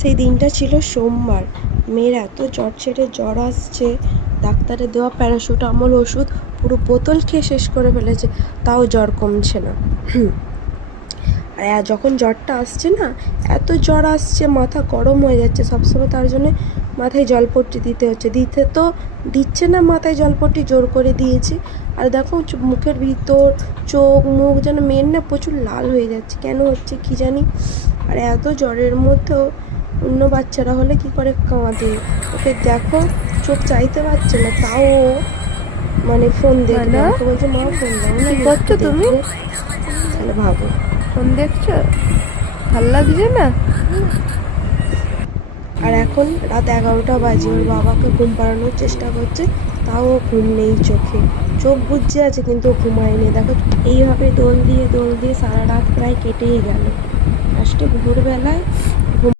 সেই দিনটা ছিল সোমবার। মেয়ের এত জ্বর ছেড়ে জ্বর আসছে, ডাক্তারের দেওয়া প্যারাসিটামল ওষুধ পুরো বোতল খেয়ে শেষ করে ফেলেছে, তাও জ্বর কমছে না। আর যখন জ্বরটা আসছে না, এত জ্বর আসছে, মাথা গরম হয়ে যাচ্ছে সবসময়, তার জন্য মাথায় জলপট্টি দিতে হচ্ছে। দিতে তো দিচ্ছে না, মাথায় জলপট্টি জোর করে দিয়েছি। আর দেখো মুখের ভিতর, চোখ মুখ যেন মেয়ের না প্রচুর লাল হয়ে যাচ্ছে, কেন হচ্ছে কি জানি। আর এত জ্বরের মধ্যেও অন্য বাচ্চারা হলে কি করে কাঁদে, ওকে দেখো চোখ চাইতে পারছে না, তাও মানে ফোন দেখবে, আমাকে বলছে মা ফোন দাও না, কি করছো তুমি? তাহলে ভাবো। ফোন দেখছো? ভাল লাগছে না? আর এখন রাত 11টা বাজে, ওর বাবাকে ঘুম পাড়ানোর চেষ্টা করছে, তাও ঘুম নেই চোখে, চোখ বুজে আছে কিন্তু ঘুমায়নি। দেখো এইভাবে দোল দিয়ে সারা রাত প্রায় কেটেই গেল। লাস্টে ভোরবেলায়